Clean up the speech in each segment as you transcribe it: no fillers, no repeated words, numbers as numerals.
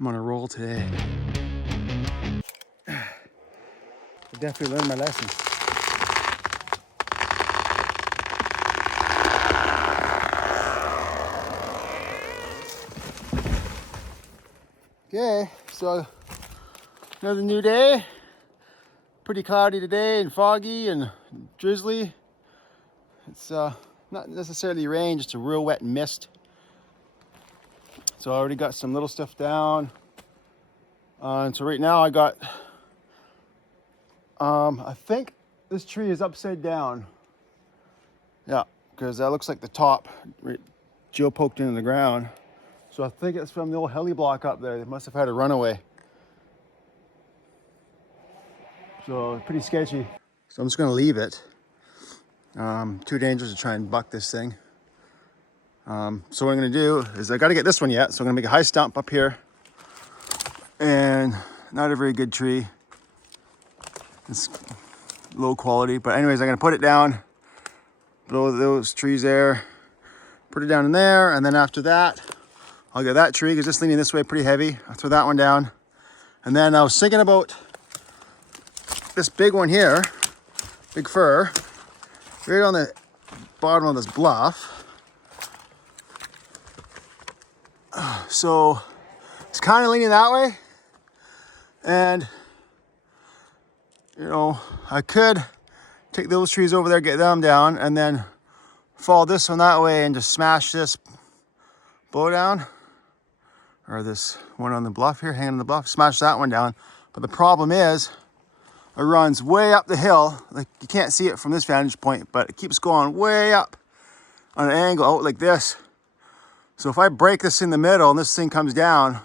I'm on a roll today. I definitely learned my lesson. Okay, so another new day. Pretty cloudy today and foggy and drizzly. It's not necessarily rain, just a real wet mist. So I already got some little stuff down. And so right now I got, I think this tree is upside down. Yeah, because that looks like the top. Joe poked into the ground. So I think it's from the old heli block up there. They must have had a runaway. So pretty sketchy. So I'm just gonna leave it. Too dangerous to try and buck this thing. So what I'm gonna do is I gotta get this one yet. So I'm gonna make a high stump up here. And not a very good tree. It's low quality, but anyways, I'm gonna put it down below those trees there. Put it down in there, and then after that, I'll get that tree, because it's leaning this way pretty heavy. I'll throw that one down. And then I was thinking about this big one here, big fir, right on the bottom of this bluff. So it's kind of leaning that way. And, you know, I could take those trees over there, get them down, and then follow this one that way and just smash this blow down. Or this one on the bluff here, hanging on the bluff, smash that one down. But the problem is, it runs way up the hill. Like, you can't see it from this vantage point, but it keeps going way up on an angle out like this. So if I break this in the middle and this thing comes down,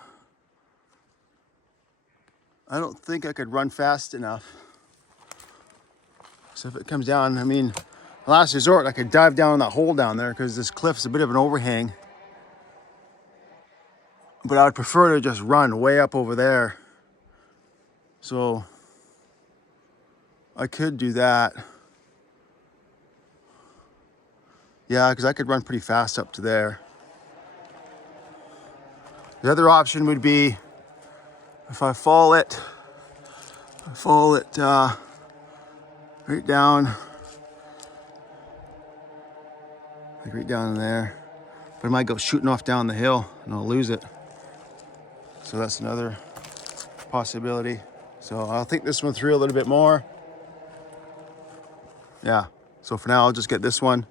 I don't think I could run fast enough. So if it comes down, I mean, last resort, I could dive down that hole down there because this cliff's a bit of an overhang. But I would prefer to just run way up over there. So I could do that. Yeah, because I could run pretty fast up to there. The other option would be if I fall it right down, like right down in there. But it might go shooting off down the hill and I'll lose it. So that's another possibility. So I'll think this one through a little bit more. Yeah, so for now I'll just get this one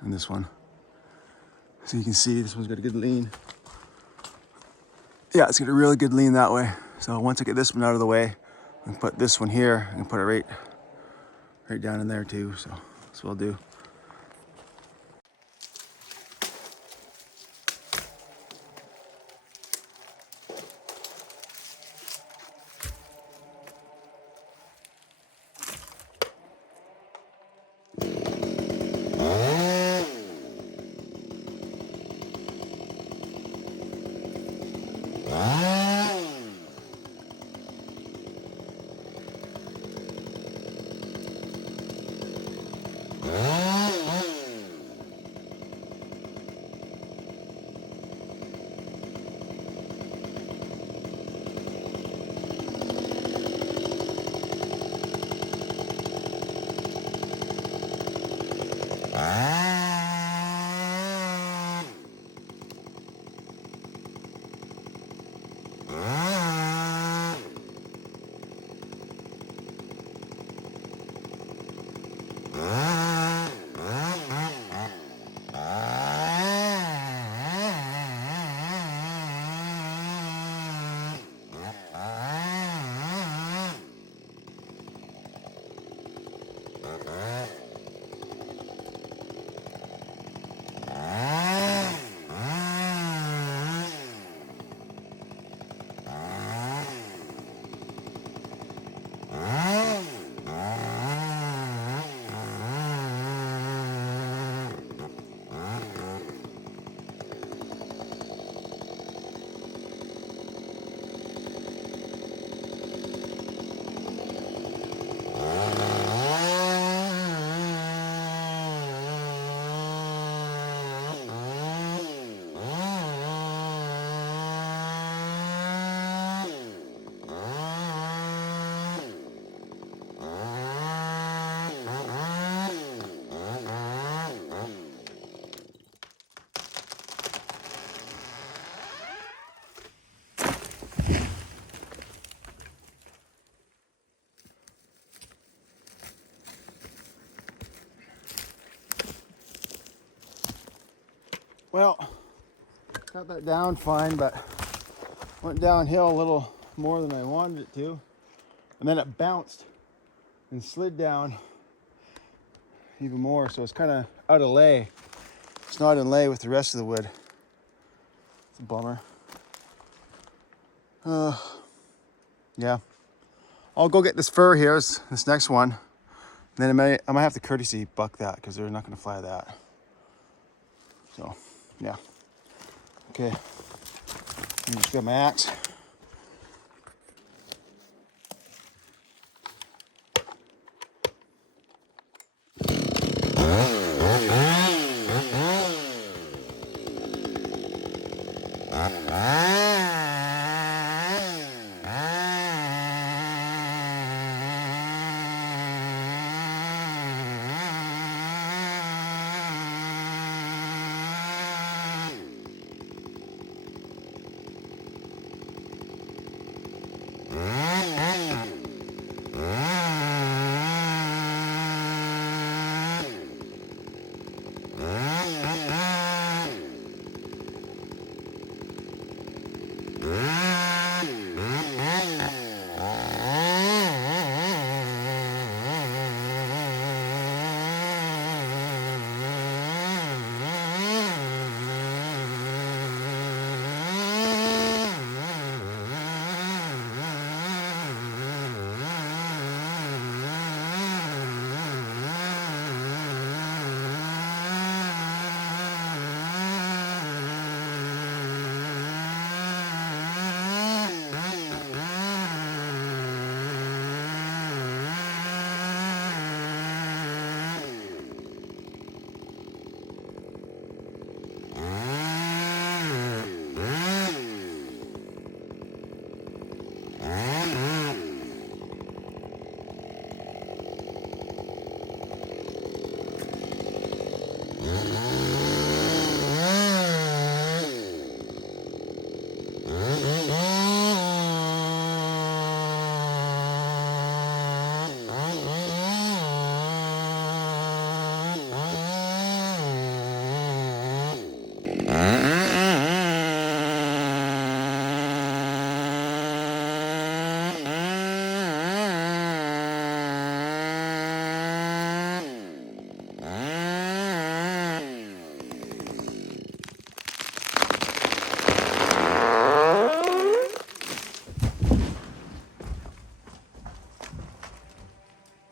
and this one. So you can see this one's got a good lean. Yeah, it's got a really good lean that way. So once I get this one out of the way, I can put this one here and put it right down in there too. So that's what I'll do. Well, got that down fine, but went downhill a little more than I wanted it to. And then it bounced and slid down even more, so it's kind of out of lay. It's not in lay with the rest of the wood. It's a bummer. Yeah. I'll go get this fir here, this next one. And then I might have to courtesy buck that because they're not going to fly that. So, yeah. Okay. Let me just get my axe.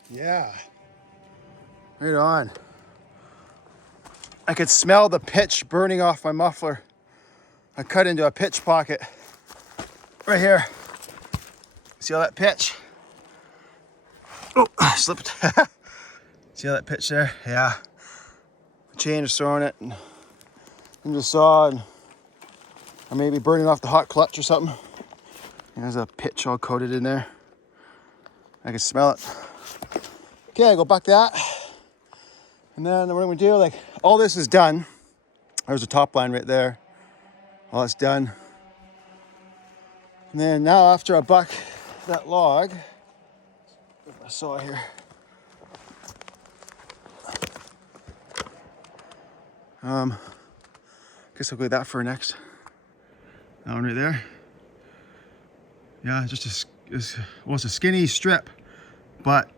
Yeah, right on. I could smell the pitch burning off my muffler. I cut into a pitch pocket right here. See all that pitch? Oh, I slipped. See all that pitch there? Yeah. The chain is throwing it and into the saw, and I may be burning off the hot clutch or something. There's a pitch all coated in there. I can smell it. Okay, I go buck that. And then what I'm gonna do, like, all this is done. There's a top line right there. All that's done. And then now after I buck that log, put my saw here. Guess I'll go with that for next. That one right there. Yeah, just it's a skinny strip, but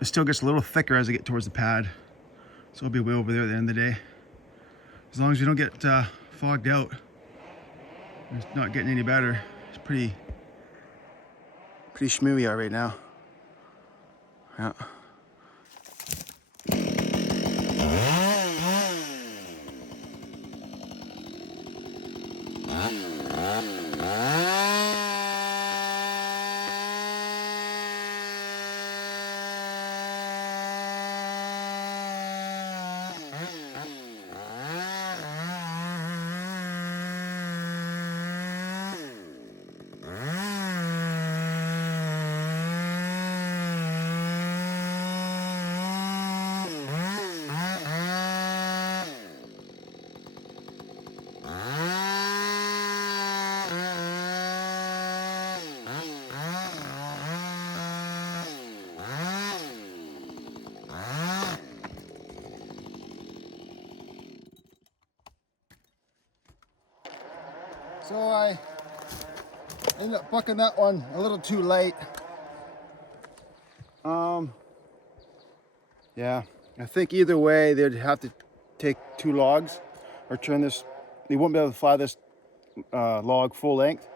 it still gets a little thicker as I get towards the pad. So I'll be way over there at the end of the day. As long as you don't get fogged out, it's not getting any better. It's pretty schmoozy out right now. Yeah. So I ended up bucking that one a little too late. Yeah, I think either way they'd have to take 2 logs or turn this. They won't be able to fly this log full length.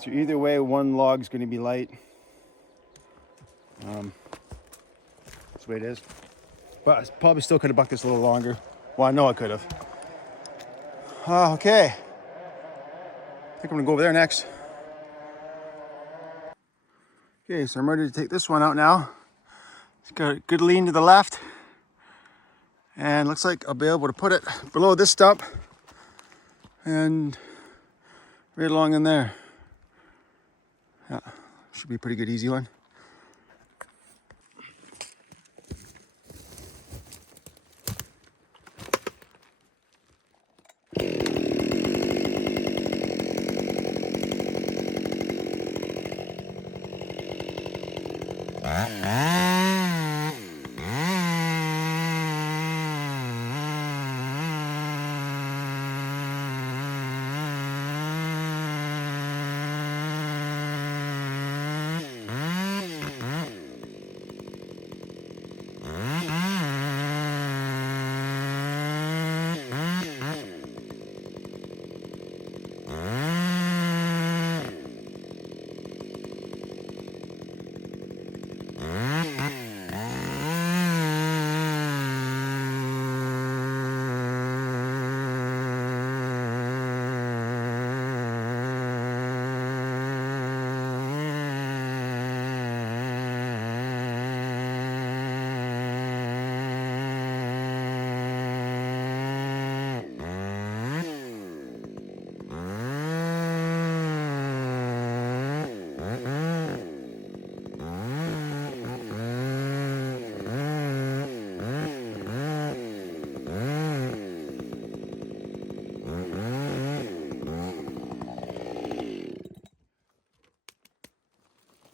So either way, one log's going to be light. That's the way it is. But I probably still could have bucked this a little longer. Well, I know I could have. Okay. I think I'm gonna go over there next. Okay, so I'm ready to take this one out now. It's got a good lean to the left. And looks like I'll be able to put it below this stump and right along in there. Yeah, should be a pretty good, easy one.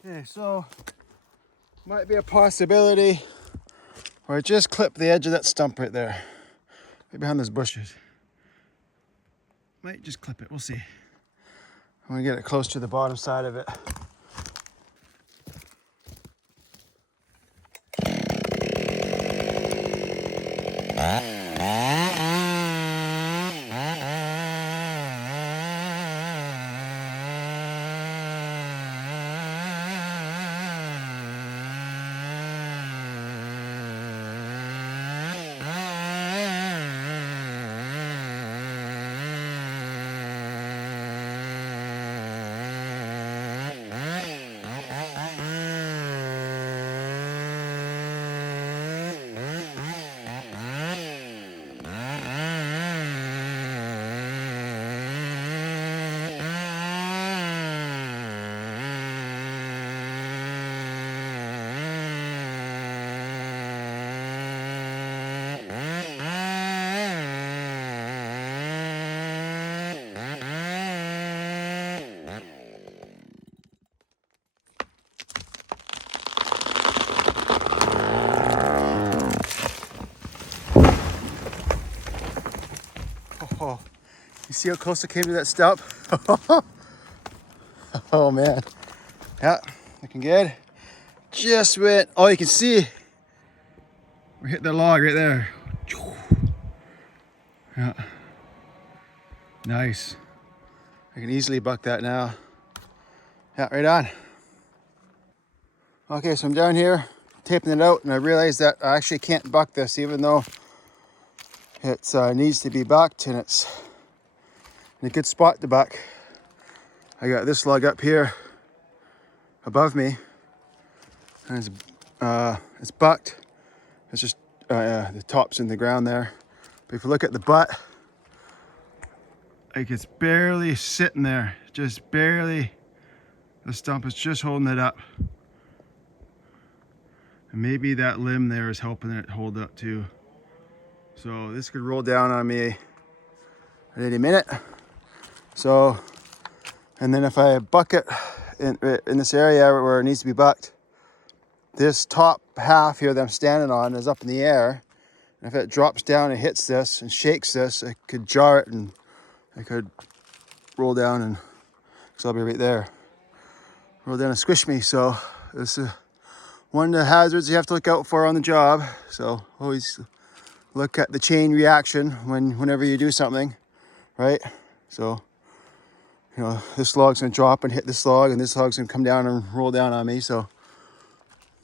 Okay, so might be a possibility where I just clip the edge of that stump right there, right behind those bushes. Might just clip it, we'll see. I'm gonna get it close to the bottom side of it. Oh, you see how close I came to that stump? Oh man. Yeah, looking good. Just went, oh, you can see we hit the log right there. Yeah. Nice. I can easily buck that now. Yeah, right on. Okay, so I'm down here taping it out and I realized that I actually can't buck this even though it needs to be bucked and it's in a good spot to buck. I got this log up here above me and it's bucked. It's just the top's in the ground there. But if you look at the butt, like it's barely sitting there, just barely. The stump is just holding it up. And maybe that limb there is helping it hold up too. So this could roll down on me at any minute. So, and then if I buck it in this area where it needs to be bucked, this top half here that I'm standing on is up in the air. And if it drops down and hits this and shakes this, it could jar it and it could roll down and, because I'll be right there, roll down and squish me. So this is one of the hazards you have to look out for on the job. So always look at the chain reaction whenever you do something, right? So, you know, this log's gonna drop and hit this log, and this log's gonna come down and roll down on me. So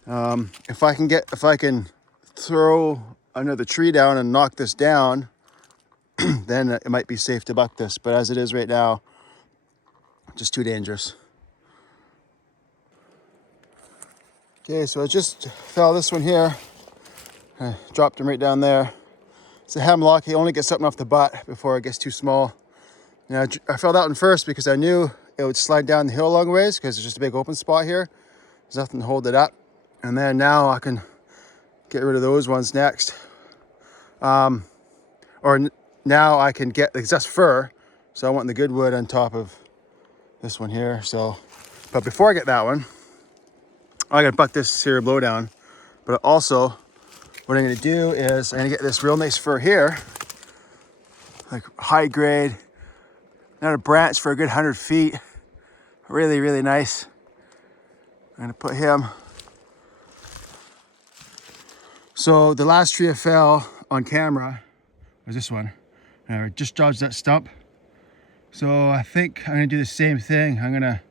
if I can throw another tree down and knock this down, then it might be safe to buck this. But as it is right now, just too dangerous. Okay, so I just fell this one here. I dropped him right down there. It's a hemlock. He only gets something off the butt before it gets too small. And I fell that one first because I knew it would slide down the hill a long ways because it's just a big open spot here. There's nothing to hold it up. And then now I can get rid of those ones next. Now I can get, it's just fir, so I want the good wood on top of this one here. So, but before I get that one, I gotta buck this here blowdown. But also, what I'm gonna do is I'm gonna get this real nice fir here, like high grade, not a branch for a good 100 feet. Really, really nice. I'm gonna put him. So the last tree I fell on camera was this one. I just dodged that stump. So I think I'm gonna do the same thing. I'm gonna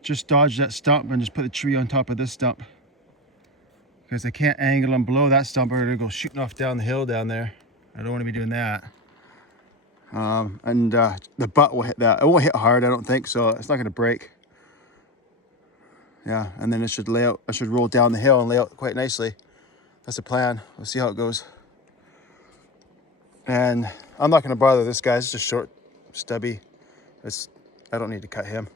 just dodge that stump and just put the tree on top of this stump, because I can't angle them below that stump or it'll go shooting off down the hill down there. I don't want to be doing that. The butt will hit that. It won't hit hard, I don't think, so it's not gonna break. Yeah, and then it should lay out, I should roll down the hill and lay out quite nicely. That's the plan. We'll see how it goes. And I'm not gonna bother this guy. It's just short, stubby. I don't need to cut him.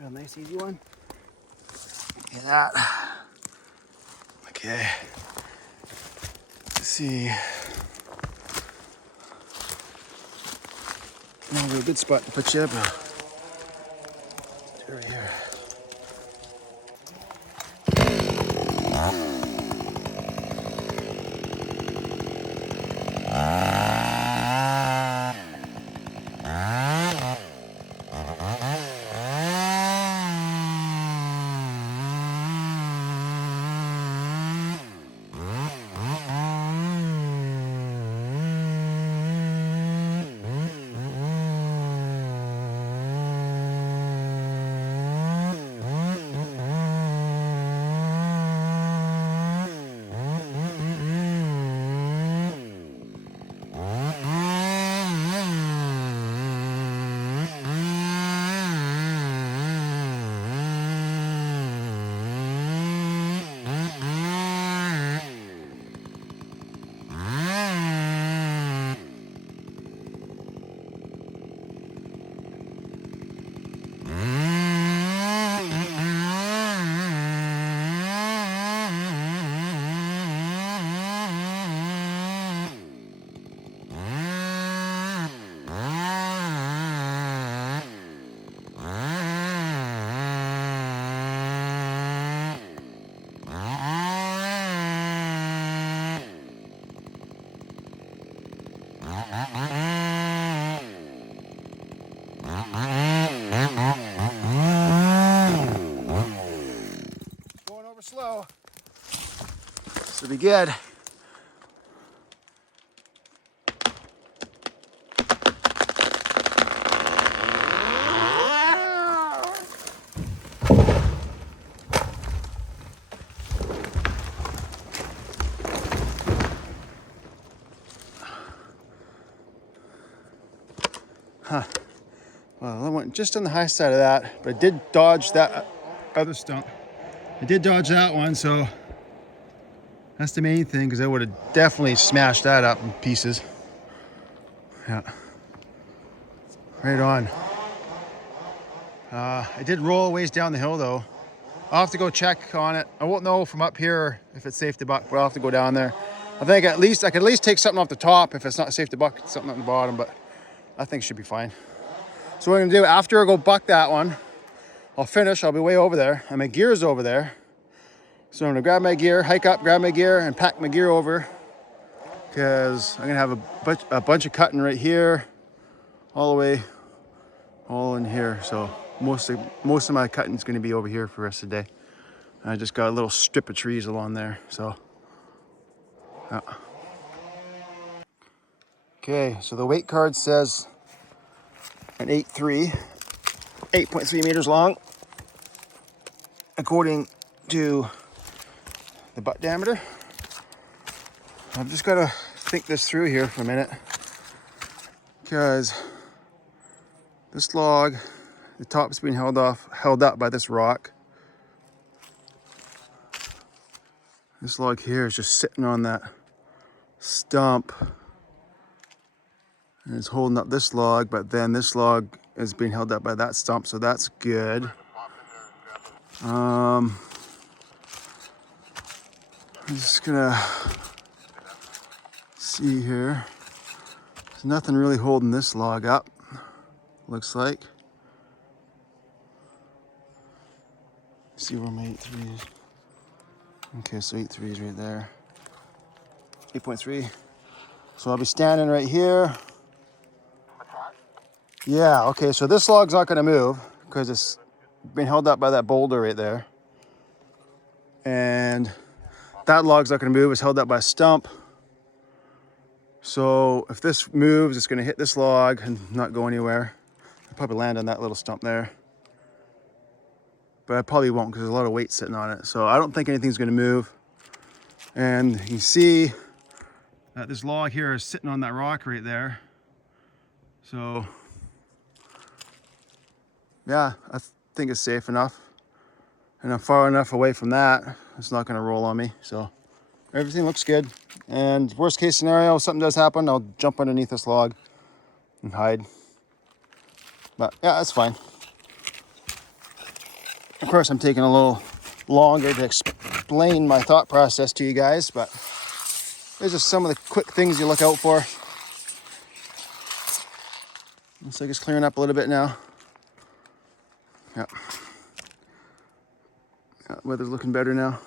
Real nice, easy one. Look at that. Okay. Let's see. Now a good spot to put you up. Right here. Should be good. Huh. Well, I went just on the high side of that, but I did dodge that other stump. I did dodge that one, so that's the main thing, because I would have definitely smashed that up in pieces. Yeah. Right on. I did roll a ways down the hill though. I'll have to go check on it. I won't know from up here if it's safe to buck, but I'll have to go down there. I think I could at least take something off the top if it's not safe to buck, something on the bottom, but I think it should be fine. So what I'm gonna do, after I go buck that one, I'll finish, I'll be way over there, and my gear's over there. So I'm gonna grab my gear, hike up, grab my gear, and pack my gear over, because I'm gonna have a bunch of cutting right here, all the way, all in here. So most of my cutting is gonna be over here for the rest of the day. And I just got a little strip of trees along there, so. Yeah. Okay, so the weight card says an 8.3 meters long, according to the butt diameter. I've just got to think this through here for a minute, because this log, the top's being held up by this rock. This log here is just sitting on that stump and it's holding up this log, but then this log is being held up by that stump, so that's good. I'm just gonna see here. There's nothing really holding this log up, looks like. See where my 8.3 is. Okay, so 8.3 is right there. 8.3. So I'll be standing right here. Yeah, okay, so this log's not gonna move because it's been held up by that boulder right there. And that log's not gonna move, it's held up by a stump. So if this moves, it's gonna hit this log and not go anywhere. I'll probably land on that little stump there. But I probably won't because there's a lot of weight sitting on it. So I don't think anything's gonna move. And you can see that this log here is sitting on that rock right there. So yeah, I think it's safe enough. And I'm far enough away from that, it's not gonna roll on me. So everything looks good. And worst case scenario, if something does happen, I'll jump underneath this log and hide. But yeah, that's fine. Of course, I'm taking a little longer to explain my thought process to you guys, but these are some of the quick things you look out for. Looks like it's clearing up a little bit now. Yeah. Weather's looking better now.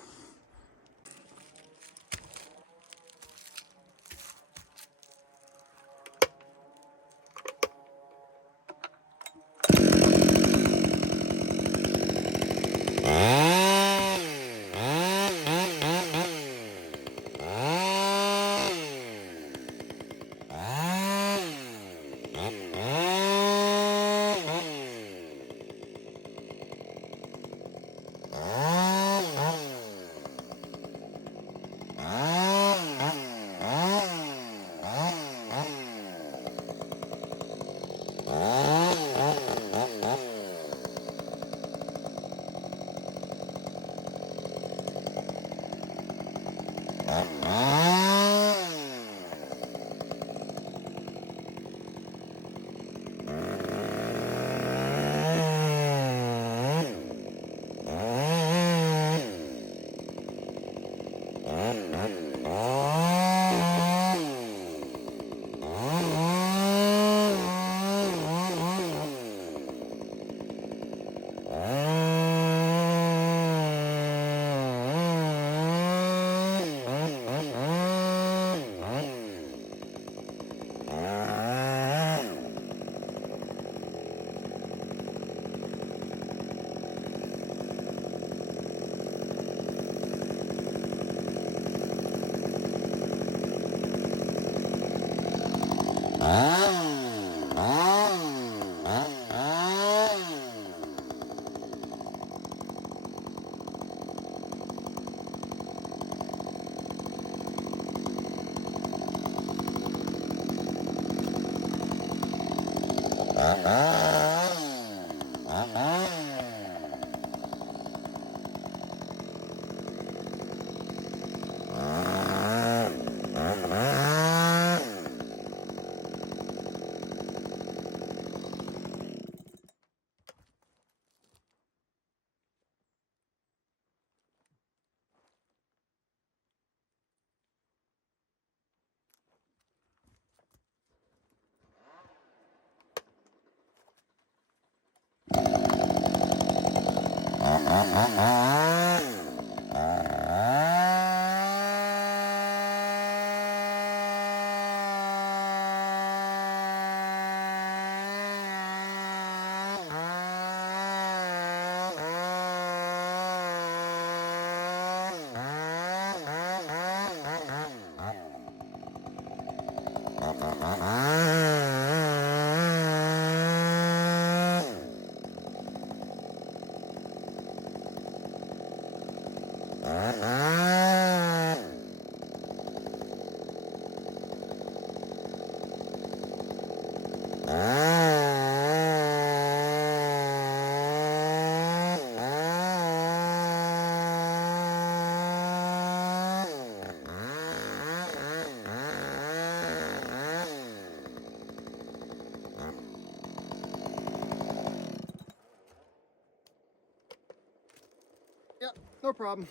Yeah, no problem.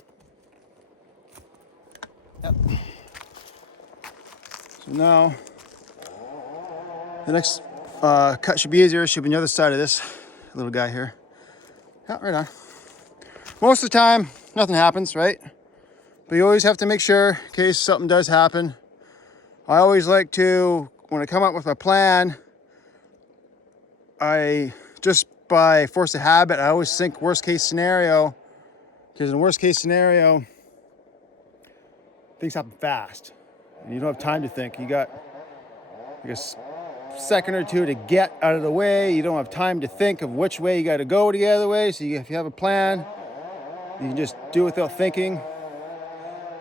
Yep. So now, the next cut should be easier. Should be on the other side of this little guy here. Yeah, right on. Most of the time, nothing happens, right? But you always have to make sure in case something does happen. I always like to, when I come up with a plan, I just by force of habit, I always think worst case scenario, because in worst case scenario, things happen fast. You don't have time to think. You got like a second or two to get out of the way. You don't have time to think of which way you got to go the other way. So if you have a plan, you can just do it without thinking.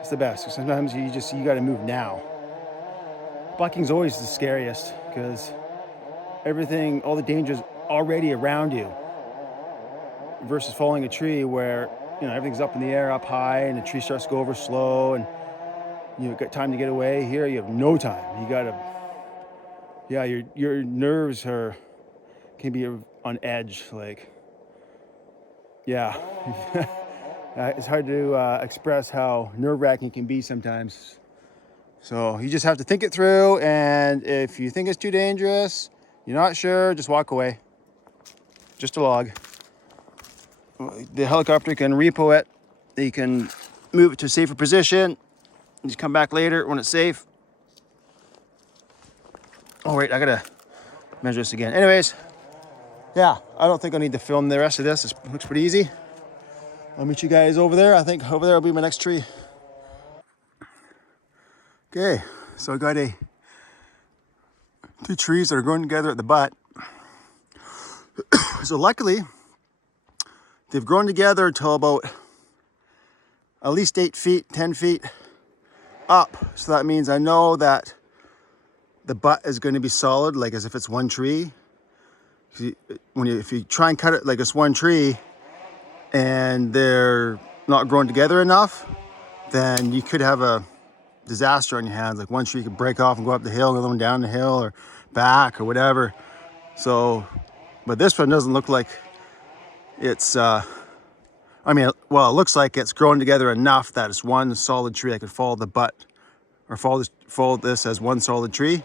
It's the best. Sometimes you got to move now. Bucking's always the scariest because everything, all the danger's already around you versus falling a tree where, everything's up in the air, up high, and the tree starts to go over slow and you've got time to get away. Here you have no time. You gotta, your nerves can be on edge. Like, yeah, it's hard to express how nerve-wracking it can be sometimes. So you just have to think it through, and if you think it's too dangerous, you're not sure, just walk away. Just a log. The helicopter can repo it. You can move it to a safer position. Just come back later when it's safe. Oh wait, I gotta measure this again. Anyways, yeah, I don't think I need to film the rest of this. It looks pretty easy. I'll meet you guys over there. I think over there will be my next tree. Okay, so I got two trees that are growing together at the butt. So luckily, they've grown together until about at least 8 feet, 10 feet up. So that means I know that the butt is going to be solid, like as if it's one tree. If you try and cut it like it's one tree and they're not growing together enough, then you could have a disaster on your hands. Like one tree could break off and go up the hill, another one down the hill or back or whatever. So, but this one doesn't look like it's, it looks like it's growing together enough that it's one solid tree. I could follow the butt or follow this as one solid tree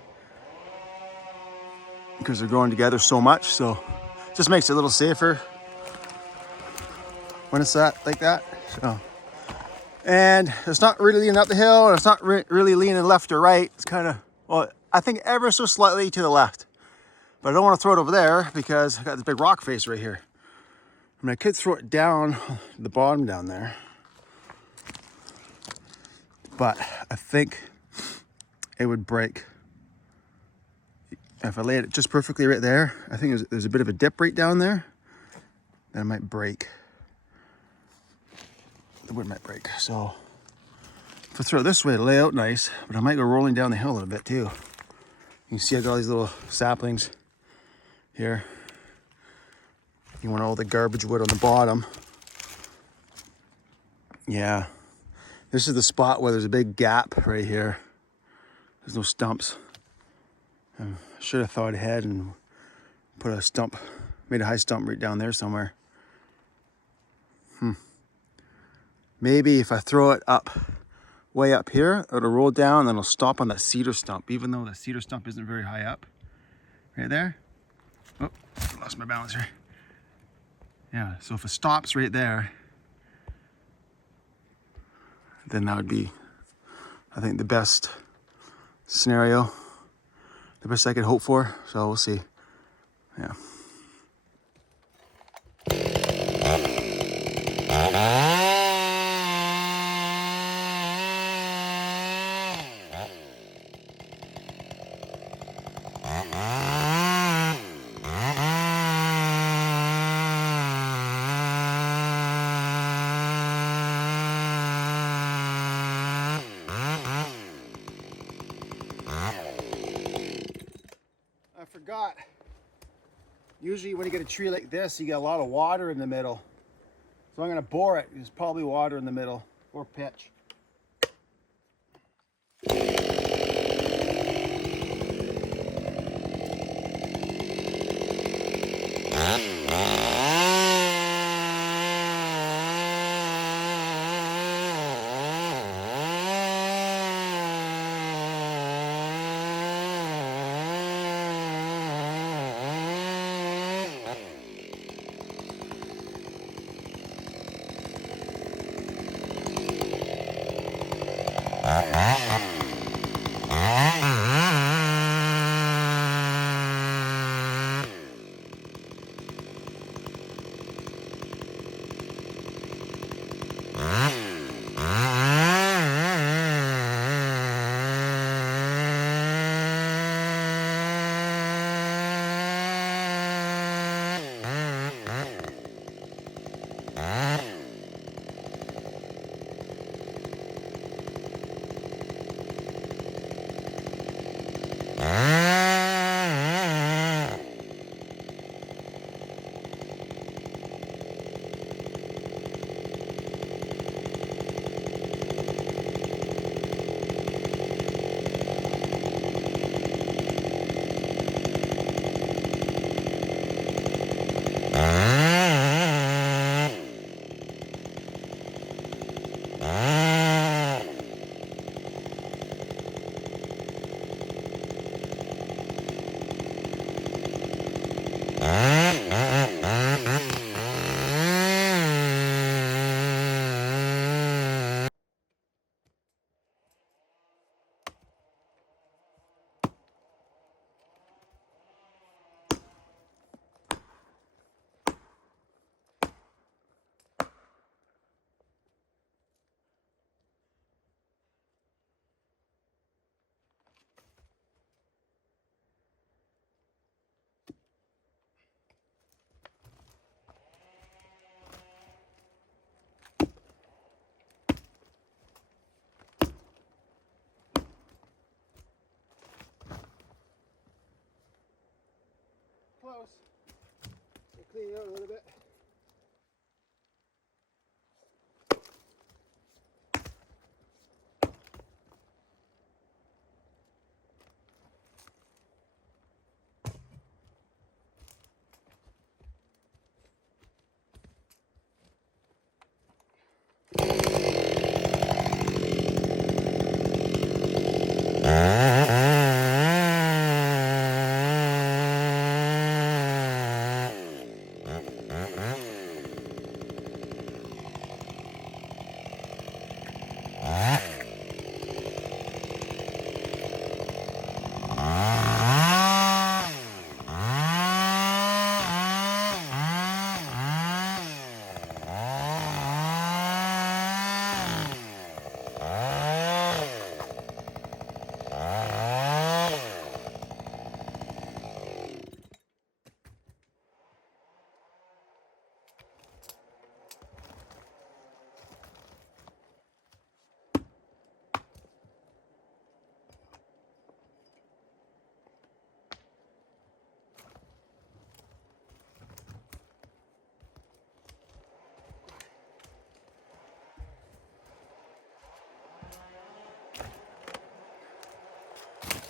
because they're growing together so much. So it just makes it a little safer when it's like that. So, and it's not really leaning up the hill, and it's not really leaning left or right. It's kind of, well, I think ever so slightly to the left, but I don't want to throw it over there because I got this big rock face right here. I mean, I could throw it down the bottom down there, but I think it would break if I laid it just perfectly right there. I think there's a bit of a dip right down there that might break. The wood might break. So if I throw it this way, it'll lay out nice, but I might go rolling down the hill a little bit too. You can see I got all these little saplings here. You want all the garbage wood on the bottom. Yeah, this is the spot where there's a big gap right here. There's no stumps. I should have thought ahead and put a stump, made a high stump right down there somewhere. Maybe if I throw it up, way up here, it'll roll down and then it'll stop on that cedar stump, even though the cedar stump isn't very high up. Right there. Oh, lost my balance here. Yeah, so if it stops right there, then that would be, I think, the best scenario, the best I could hope for. So we'll see. Yeah. I forgot. Usually when you get a tree like this, you get a lot of water in the middle. So I'm gonna bore it. There's probably water in the middle, or pitch. Close. Clean it out a little bit.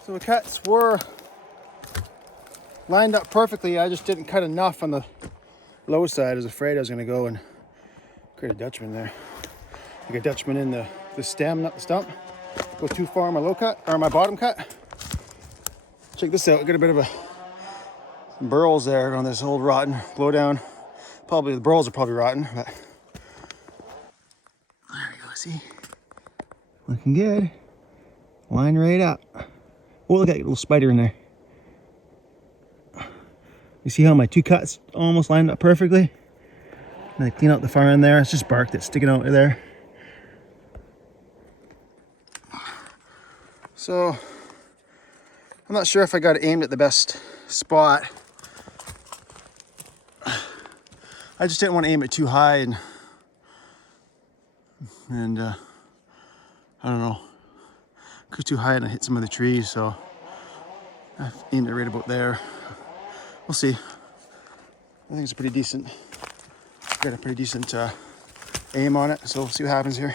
So the cuts were lined up perfectly. I just didn't cut enough on the low side. I was afraid I was going to go and create a Dutchman there. Like a Dutchman in the stem, not the stump. Go too far on my low cut, or my bottom cut. Check this out. I got a bit of some burls there on this old rotten blowdown. Probably the burls are probably rotten, but there we go. See, looking good. Line right up. Oh, look at that little spider in there. You see how my two cuts almost lined up perfectly? And I clean out the far end there. It's just bark that's sticking out there. So I'm not sure if I got it aimed at the best spot. I just didn't want to aim it too high and I don't know, go too high and I hit some of the trees, so I aimed it right about there. We'll see. I think it's a pretty decent, got a pretty decent aim on it, so we'll see what happens here.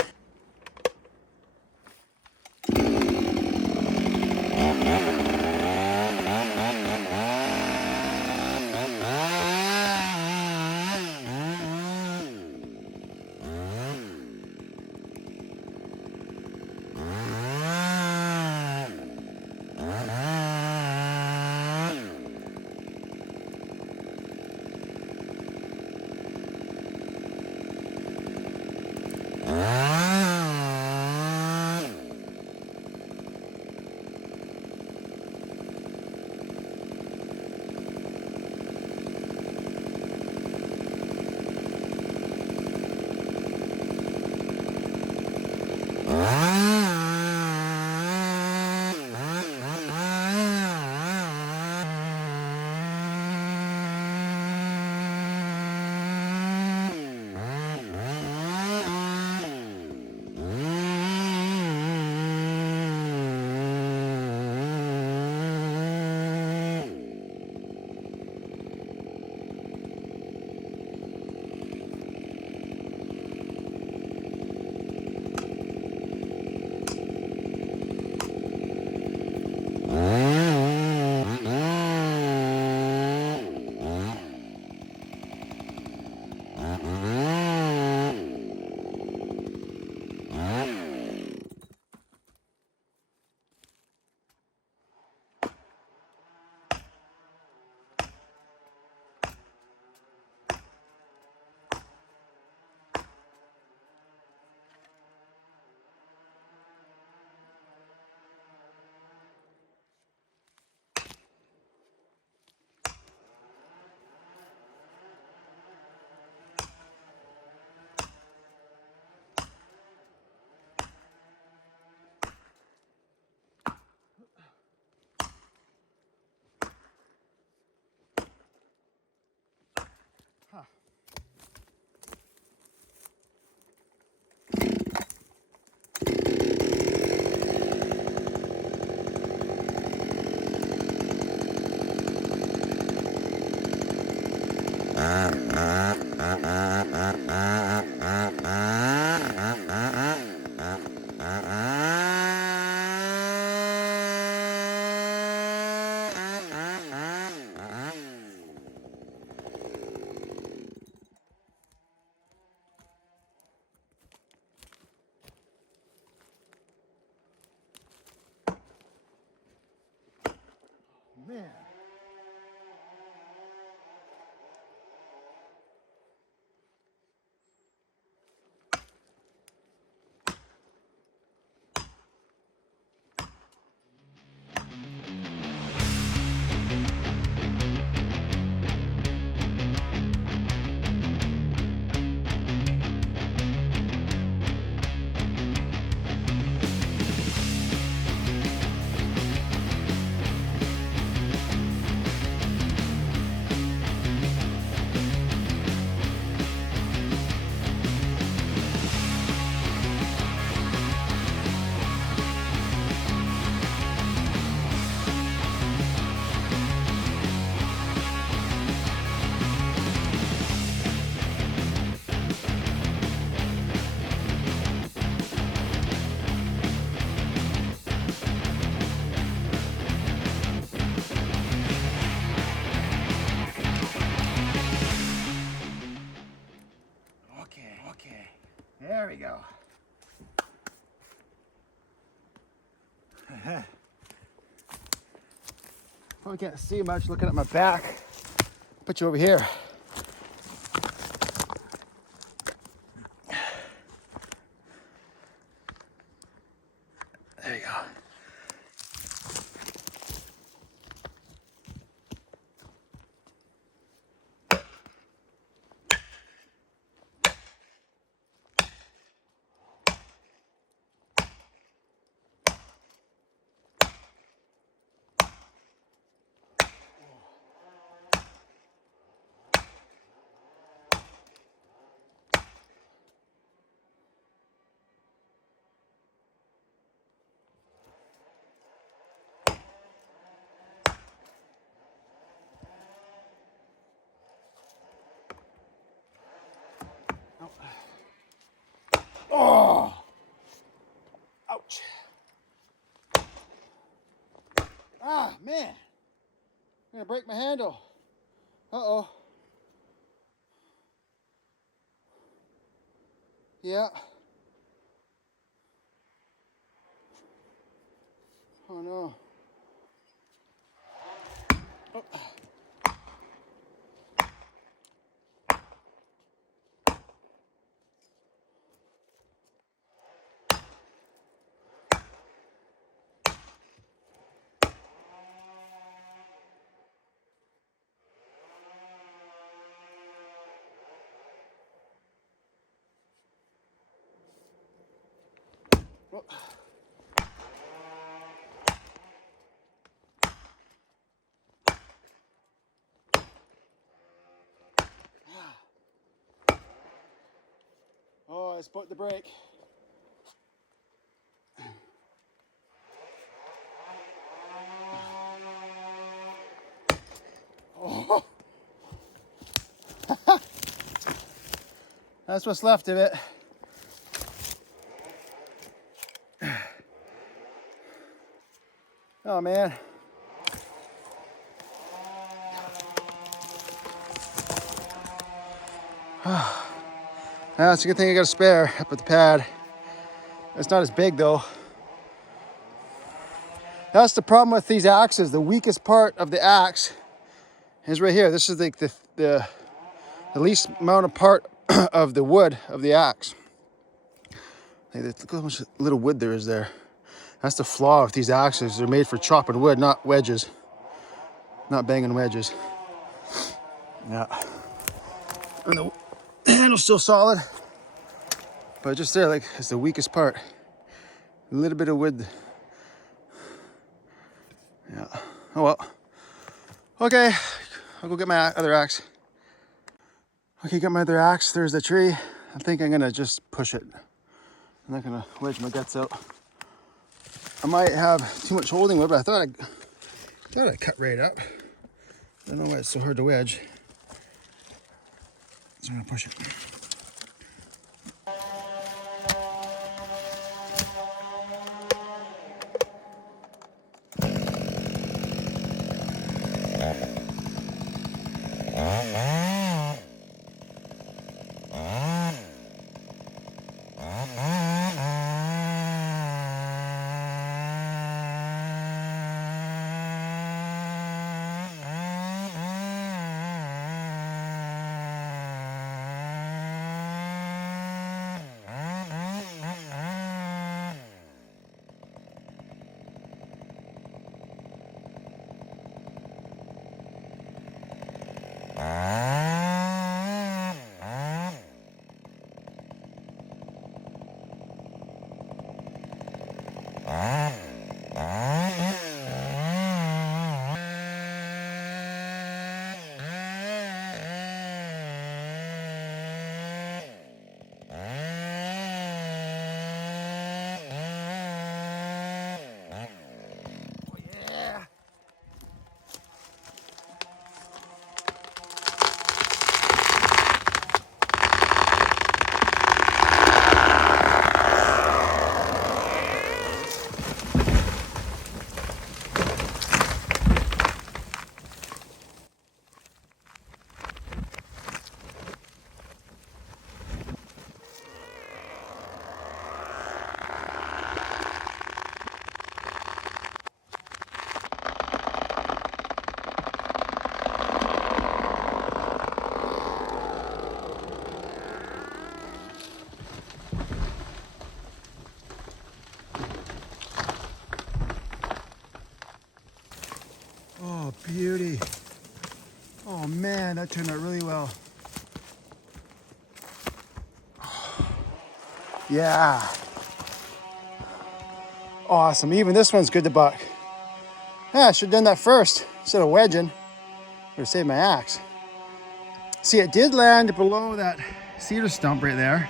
Man. Okay, there we go. Probably can't see much looking at my back. Put you over here. There you go. Oh! Ouch. Ah, man. I'm gonna break my handle. Uh-oh. Yeah. Oh no. Oh. Oh. Oh, I spot the brake. Oh. That's what's left of it. Oh man. That's a good thing I got a spare up at the pad. It's not as big though. That's the problem with these axes. The weakest part of the axe is right here. This is like the least amount of part of the wood of the axe. Look how much little wood there is there. That's the flaw with these axes. They're made for chopping wood, not wedges. Not banging wedges. Yeah. And the handle's still solid. But just there, like, it's the weakest part. A little bit of wood. Yeah. Oh well. Okay. I'll go get my other axe. Okay, got my other axe. There's the tree. I think I'm gonna just push it. I'm not gonna wedge my guts out. I might have too much holding wood, but I thought I'd cut right up. I don't know why it's so hard to wedge. So I'm gonna push it. That turned out really well. Yeah. Awesome. Even this one's good to buck. Yeah, I should have done that first instead of wedging. Would have saved my axe. See, it did land below that cedar stump right there,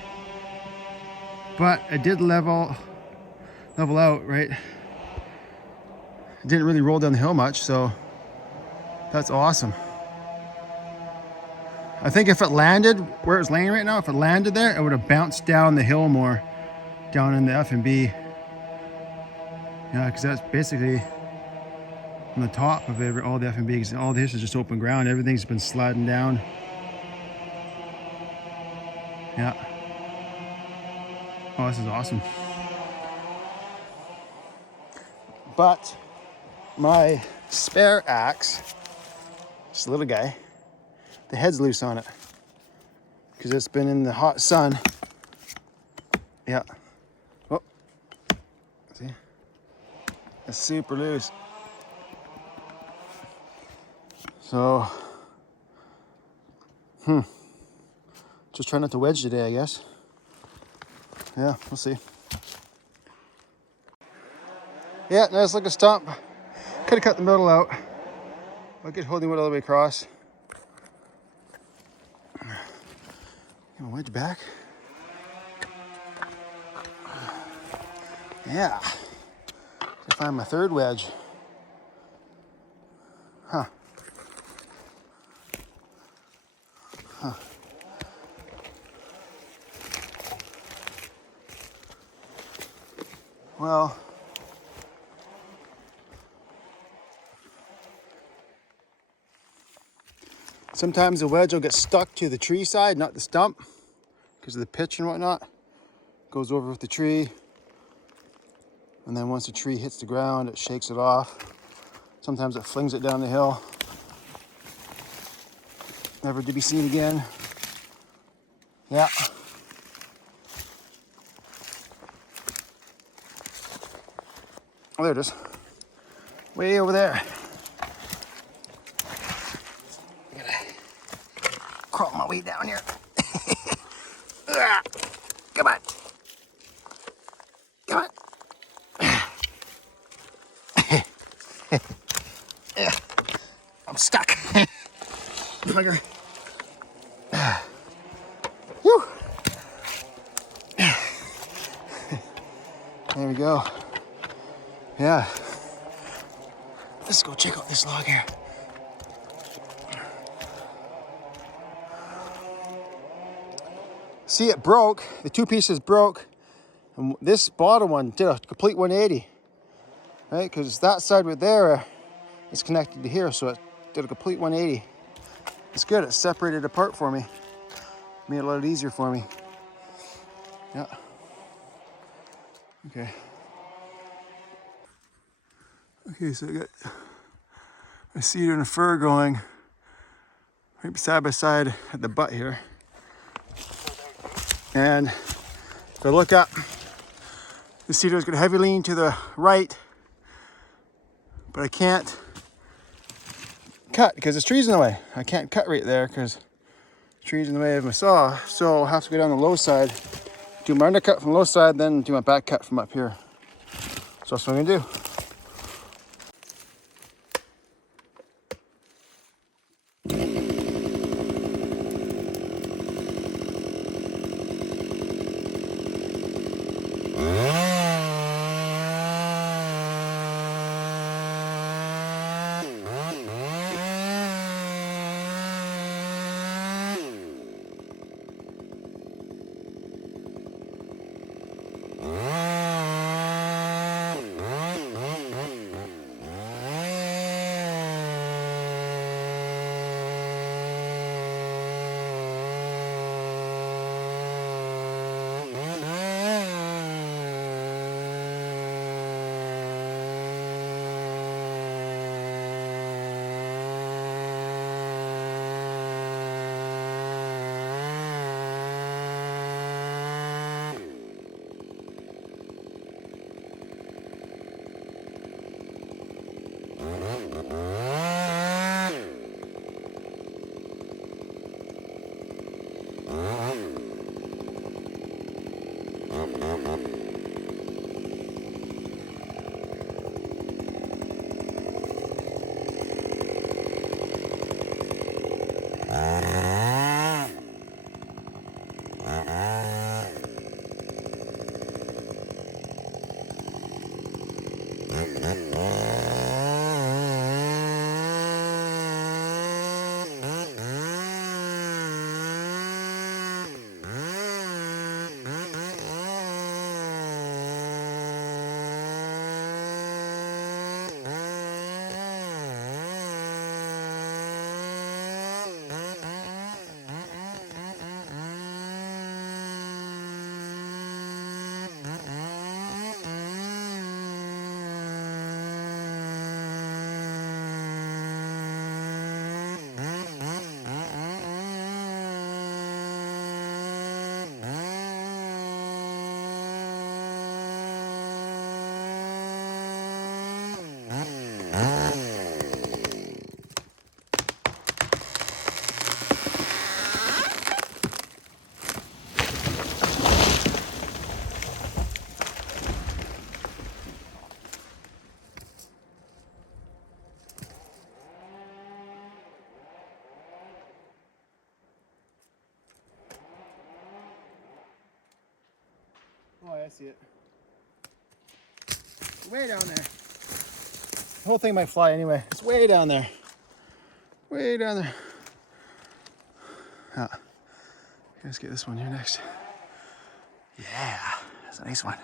but it did level out, right? It didn't really roll down the hill much, so that's awesome. I think if it landed where it's laying right now, if it landed there, it would have bounced down the hill more, down in the F&B. Yeah, because that's basically on the top of all the F&B, because all this is just open ground. Everything's been sliding down. Yeah. Oh, this is awesome. But my spare axe, this little guy, the head's loose on it because it's been in the hot sun. Yeah. Oh, see? It's super loose. So, just try not to wedge today, I guess. Yeah, we'll see. Yeah, nice looking stump. Could have cut the middle out. I'll get holding wood all the way across. Gonna wedge back. Yeah. I find my third wedge. Huh. Well, sometimes the wedge will get stuck to the tree side, not the stump, because of the pitch and whatnot. Goes over with the tree, and then once the tree hits the ground, it shakes it off. Sometimes it flings it down the hill, never to be seen again. Yeah. Oh, there it is. Way over there. I gotta crawl my way down here. Come on. Come on. I'm stuck. Bugger. Whew. There we go. Yeah. Let's go check out this log here. See, it broke. The two pieces broke. And this bottom one did a complete 180. Right? Because that side right there is connected to here, so it did a complete 180. It's good. It separated apart for me. Made it a lot easier for me. Yeah. Okay. Okay, so I got a cedar and a fir going right side by side at the butt here. And if I look up, the cedar's got a heavy lean to the right, but I can't cut because there's trees in the way. I can't cut right there because the trees in the way of my saw. So I'll have to go down the low side, do my undercut from the low side, then do my back cut from up here. So that's what I'm gonna do. Oh, I see it. Way down there. The whole thing might fly anyway. It's way down there. Way down there. Ah, let's get this one here next. Yeah, that's a nice one.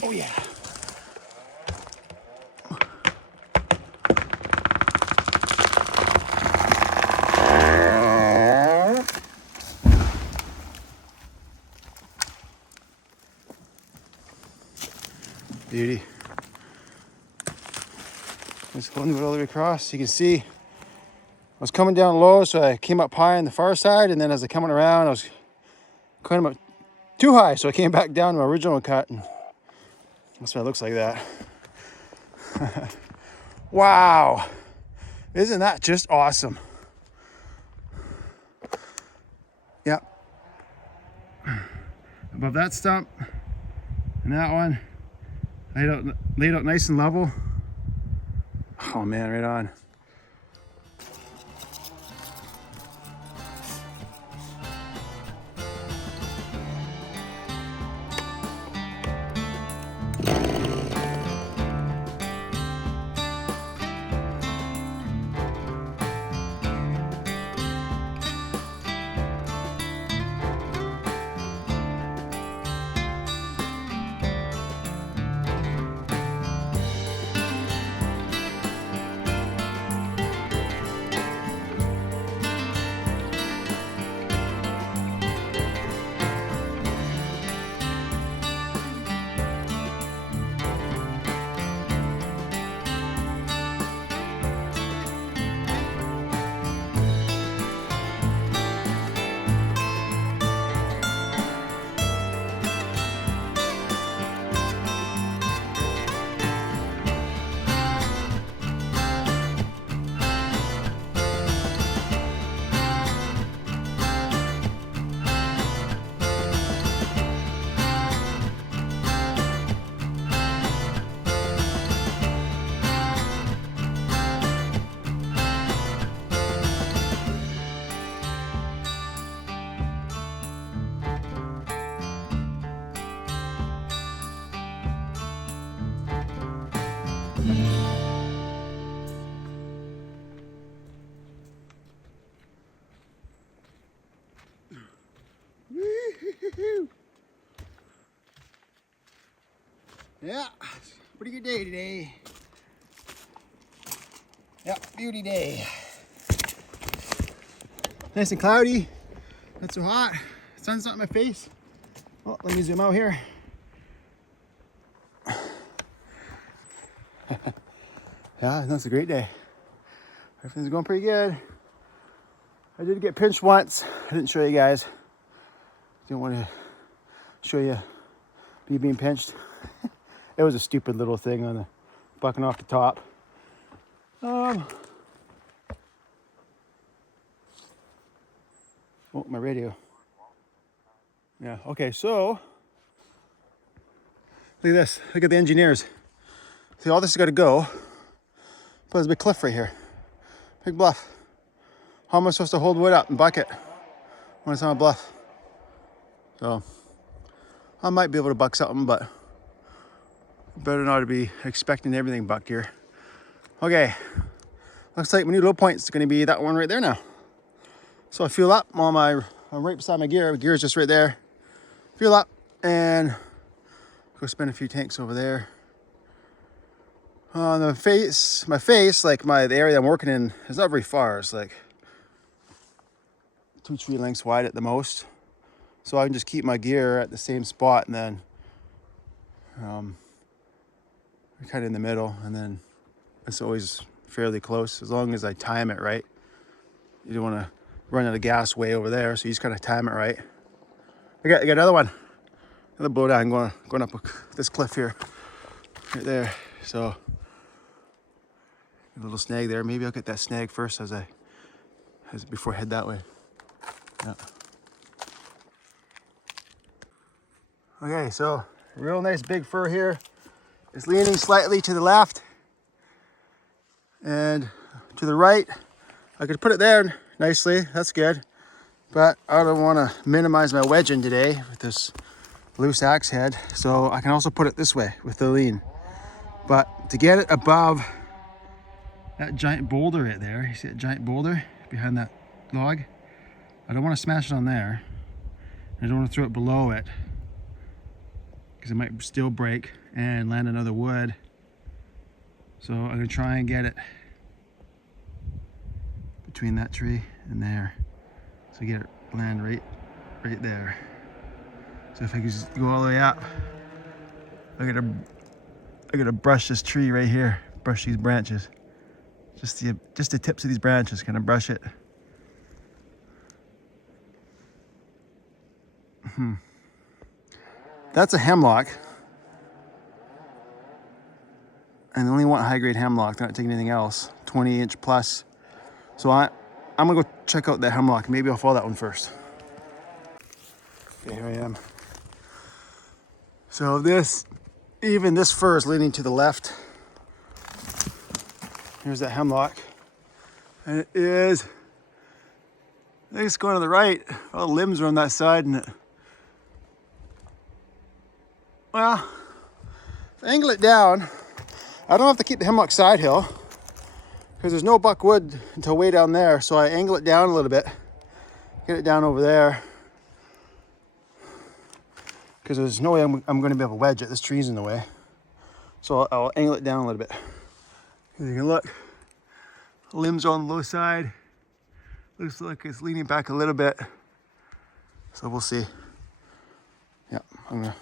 Oh yeah. Beauty. Just going all the way across. You can see I was coming down low, so I came up high on the far side, and then as I coming around, I was coming up too high, so I came back down to my original cut, and that's why it looks like that. Wow, isn't that just awesome? Yep. Above that stump and that one, laid out nice and level. Oh man, right on. Woo-hoo-hoo-hoo. Yeah, pretty good day today. Yeah, beauty day. Nice and cloudy, not so hot. Sun's not in my face. Oh, let me zoom out here. Yeah, that's a great day. Everything's going pretty good. I did get pinched once. I didn't show you guys. Didn't want to show you me being pinched. It was a stupid little thing on the bucking off the top. Oh, my radio. Yeah, okay, so look at this. Look at the engineers. See, all this has got to go. But there's a big cliff right here. Big bluff. How am I supposed to hold wood up and bucket when it's on a bluff? So I might be able to buck something, but better not to be expecting everything bucked here. Okay, looks like my new low point is going to be that one right there now. So I fuel up on I'm right beside my gear. My gear is just right there. Fuel up and go spin a few tanks over there. On the face, my face, like the area I'm working in is not very far. It's like 2 tree lengths wide at the most. So I can just keep my gear at the same spot and then kind of in the middle, and then it's always fairly close as long as I time it right. You don't want to run out of gas way over there, so you just kind of time it right. I got another one, another blowdown going up this cliff here, right there. So a little snag there. Maybe I'll get that snag first before I head that way. Yeah. Okay, so real nice big fir here. It's leaning slightly to the left and to the right. I could put it there nicely, that's good. But I don't want to minimize my wedging today with this loose axe head. So I can also put it this way with the lean. But to get it above that giant boulder right there, you see that giant boulder behind that log? I don't want to smash it on there. I don't want to throw it below it, because it might still break and land another wood. So I'm going to try and get it between that tree and there. So get it land right there. So if I could just go all the way up, I gotta brush this tree right here, brush these branches. Just the tips of these branches, kind of brush it. That's a hemlock. And I only want high grade hemlock, they're not taking anything else. 20-inch plus. So I'm gonna go check out that hemlock. Maybe I'll follow that one first. Okay, here I am. So even this fir is leaning to the left. Here's that hemlock. And it is, I think it's going to the right. All the limbs are on that side, and well, if I angle it down, I don't have to keep the hemlock side hill because there's no buckwood until way down there. So I angle it down a little bit, get it down over there, because there's no way I'm going to be able to wedge it. This tree's in the way. So I'll angle it down a little bit. As you can look, limbs are on the low side. Looks like it's leaning back a little bit. So we'll see. Yeah, I'm gonna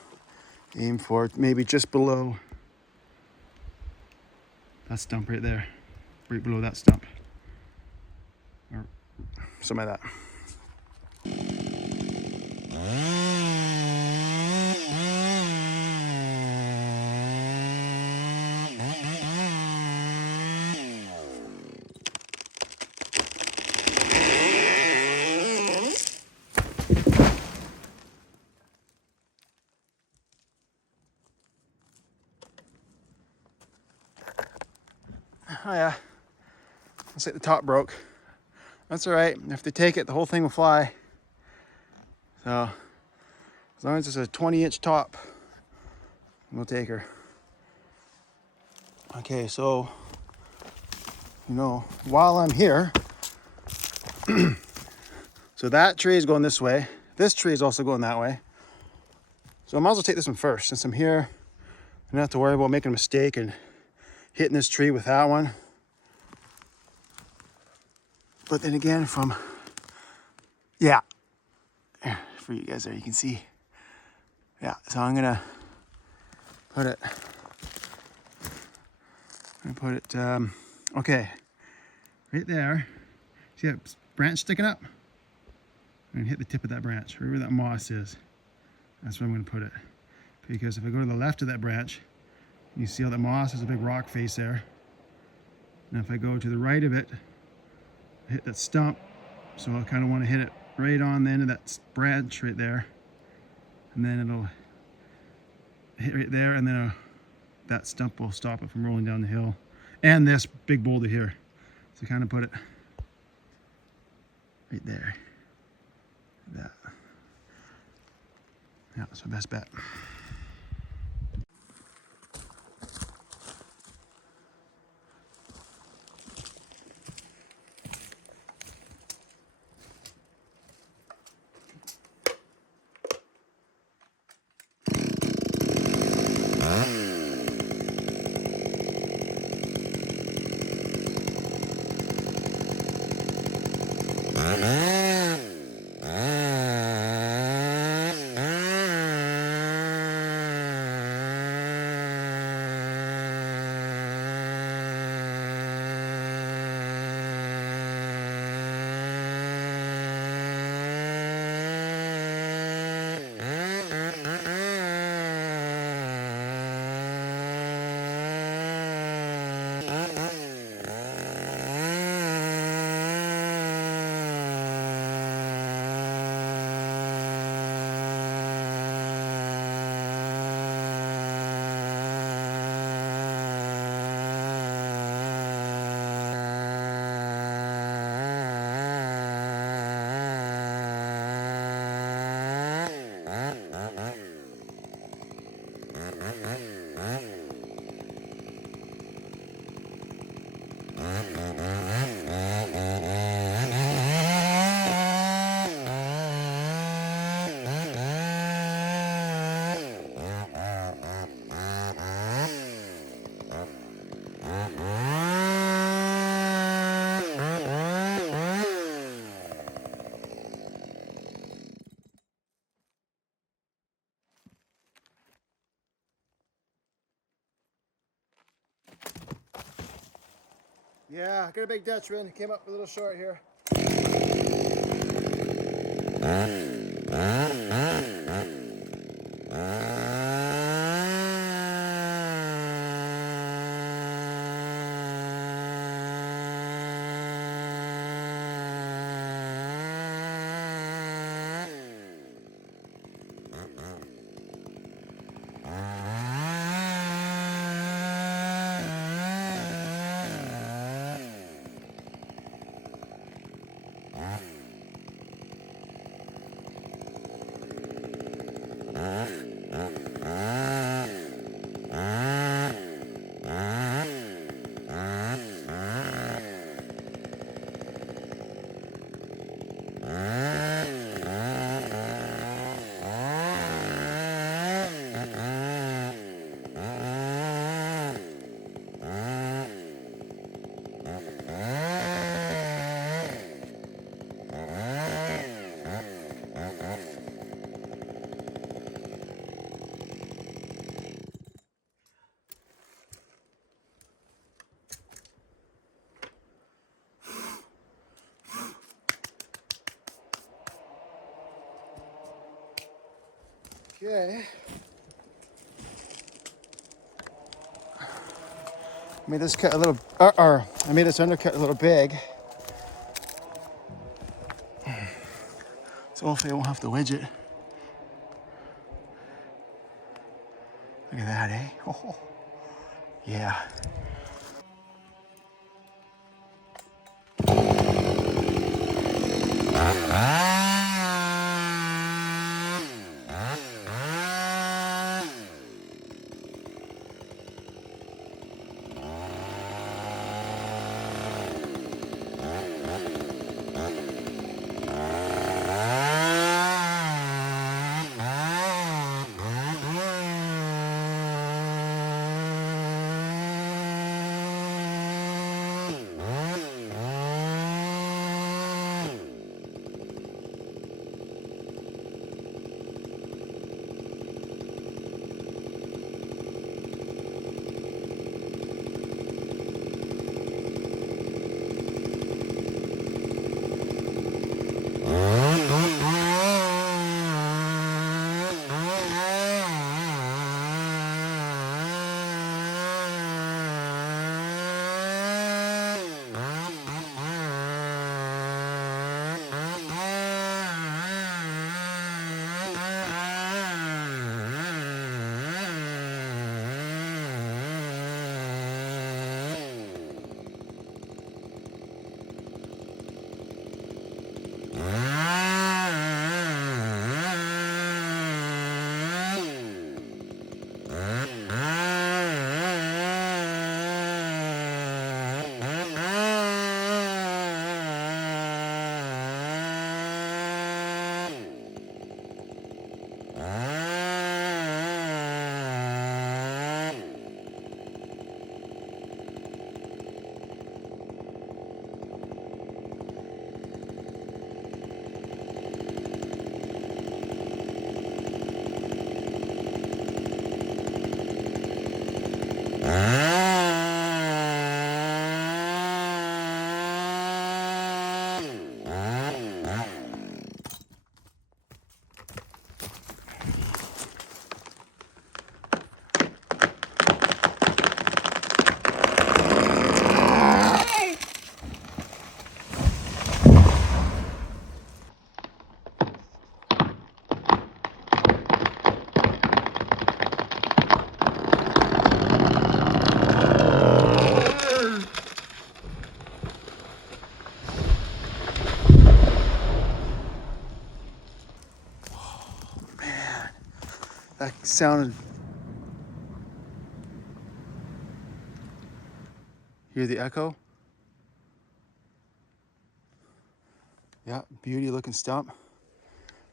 aim for maybe just below that stump right there. Right below that stump. Or something like that. Oh yeah, looks like the top broke. That's all right. If they take it, the whole thing will fly. So as long as it's a 20-inch top, we'll take her. Okay, so while I'm here, so that tree is going this way. This tree is also going that way. So I might as well take this one first since I'm here. don't have to worry about making a mistake and hitting this tree with that one. But then again, yeah, for you guys there, you can see. Yeah, so I'm gonna put it, okay, right there. See that branch sticking up? I'm gonna hit the tip of that branch, right where that moss is. That's where I'm gonna put it. Because if I go to the left of that branch, you see how the moss has a big rock face there. And if I go to the right of it, I hit that stump. So I kind of want to hit it right on the end of that branch right there. And then it'll hit right there, and then that stump will stop it from rolling down the hill. And this big boulder here. So kind of put it right there. That. Yeah, that's my best bet. Yeah, got a big Dutchman. Came up a little short here. Okay. I made this cut a little, I made this undercut a little big. So hopefully I won't have to wedge it. Look at that, eh? Oh, yeah. That sounded. Hear the echo? Yeah, beauty looking stump.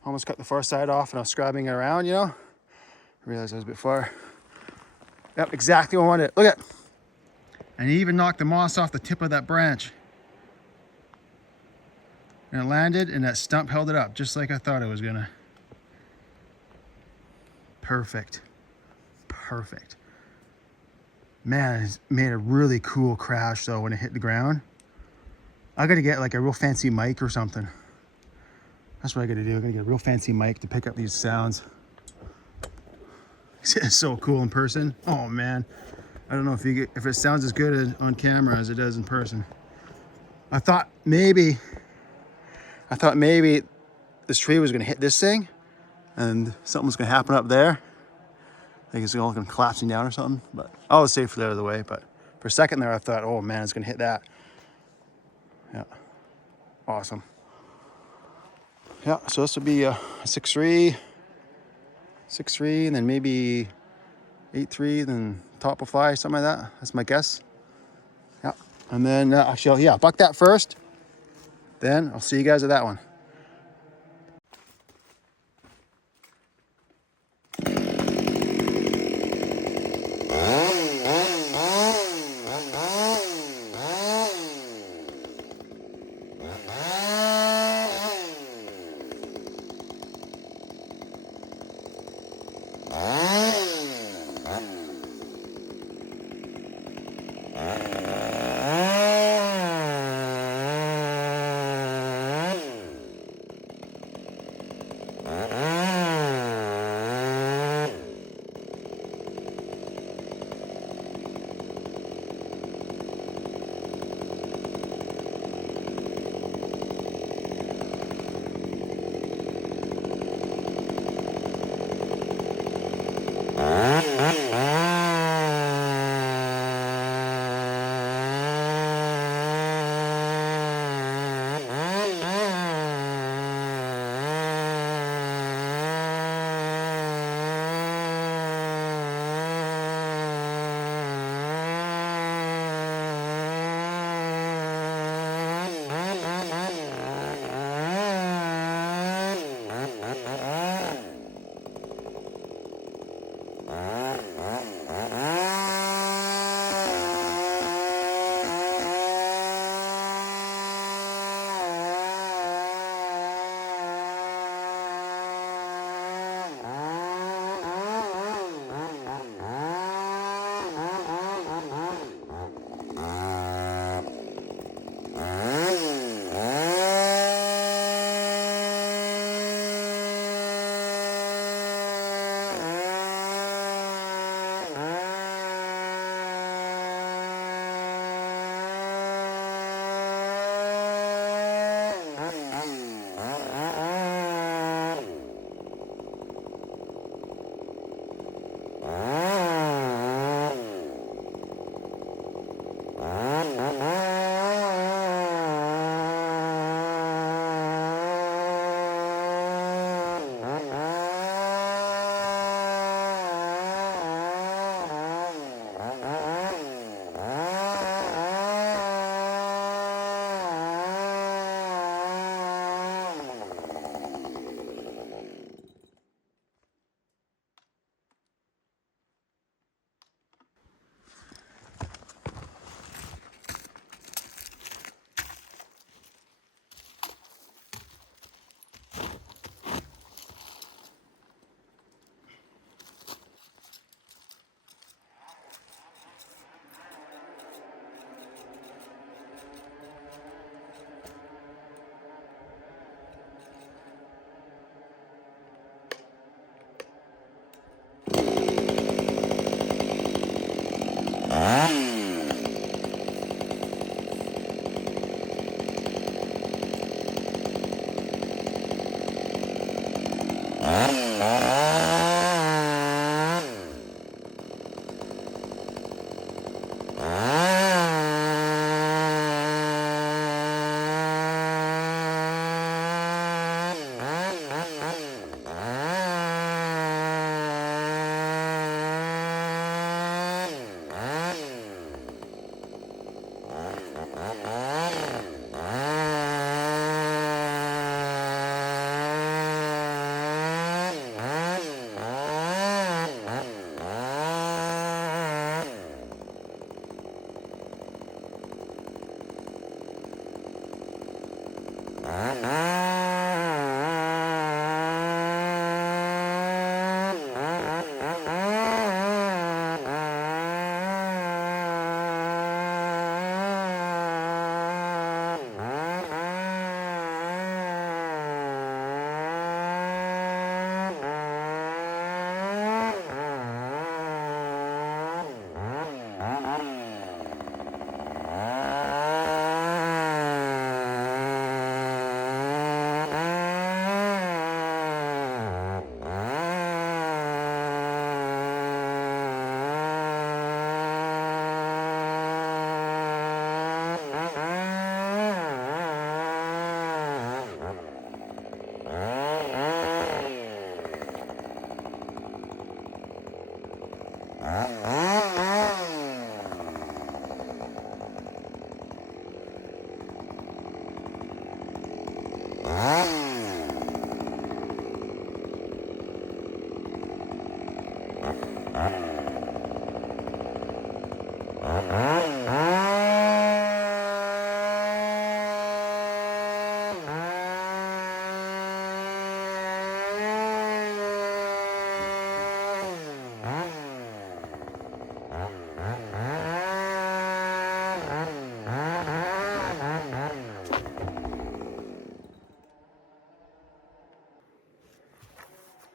Almost cut the far side off and I was scrubbing it around, you know? I realized I was a bit far. Yep, exactly what I wanted. Look at it. And he even knocked the moss off the tip of that branch. And it landed and that stump held it up just like I thought it was gonna. Perfect. Perfect. Man, it made a really cool crash though when it hit the ground. I gotta get like a real fancy mic or something. That's what I gotta do. I gotta get a real fancy mic to pick up these sounds. It's so cool in person. Oh man. I don't know if if it sounds as good on camera as it does in person. I thought maybe this tree was gonna hit this thing and something was gonna happen up there. I think it's all gonna collapsing down or something, but I was safely out of the way. But for a second there, I thought, oh man, it's gonna hit that. Yeah, awesome. Yeah, so this would be a 6.3, and then maybe 8.3, then top will fly, something like that. That's my guess. Yeah, and then actually, yeah, buck that first. Then I'll see you guys at that one.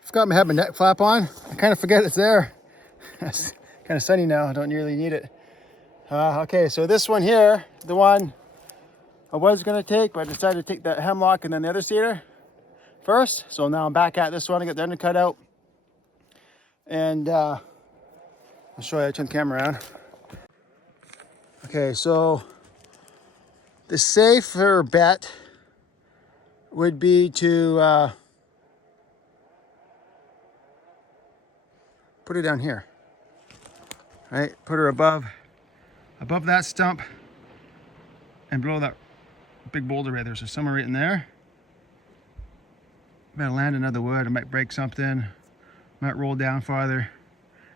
Forgot I had my neck flap on. I kind of forget it's there. It's kind of sunny now. I don't nearly need it. Okay, so this one here, the one I was going to take, but I decided to take that hemlock and then the other cedar first. So now I'm back at this one. I got the undercut out. And I'll show you. I turn the camera around. Okay, so the safer bet would be to put her down here, right? Put her above that stump and below that big boulder right there. So somewhere right in there. Better land another wood. I might break something. Might roll down farther.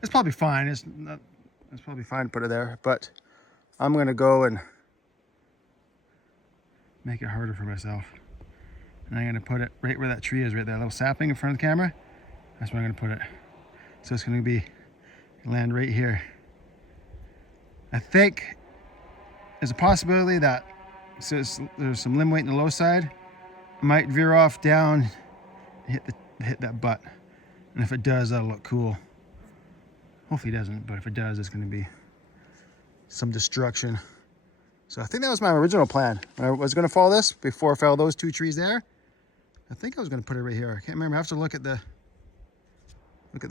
It's probably fine. It's probably fine to put it there, but I'm gonna go and make it harder for myself. And I'm gonna put it right where that tree is, right there, a little sapling in front of the camera. That's where I'm gonna put it. So it's gonna be land right here. I think there's a possibility that since there's some limb weight in the low side, I might veer off down and hit that butt. And if it does, that'll look cool. Hopefully it doesn't, but if it does, it's gonna be some destruction. So I think that was my original plan. I was gonna follow this before I fell those two trees there. I think I was gonna put it right here. I can't remember. I have to look at the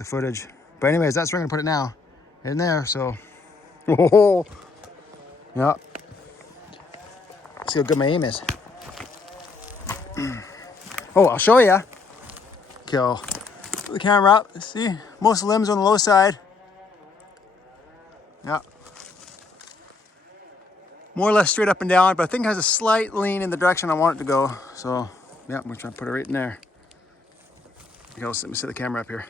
footage. But anyways, that's where I'm gonna put it now. In there, so. Oh, yeah. See how good my aim is. Oh, I'll show you. Okay, I'll put the camera up. See, most limbs on the low side. Yeah. More or less straight up and down, but I think it has a slight lean in the direction I want it to go. So, yeah, I'm gonna try to put it right in there. Okay, let me set the camera up here.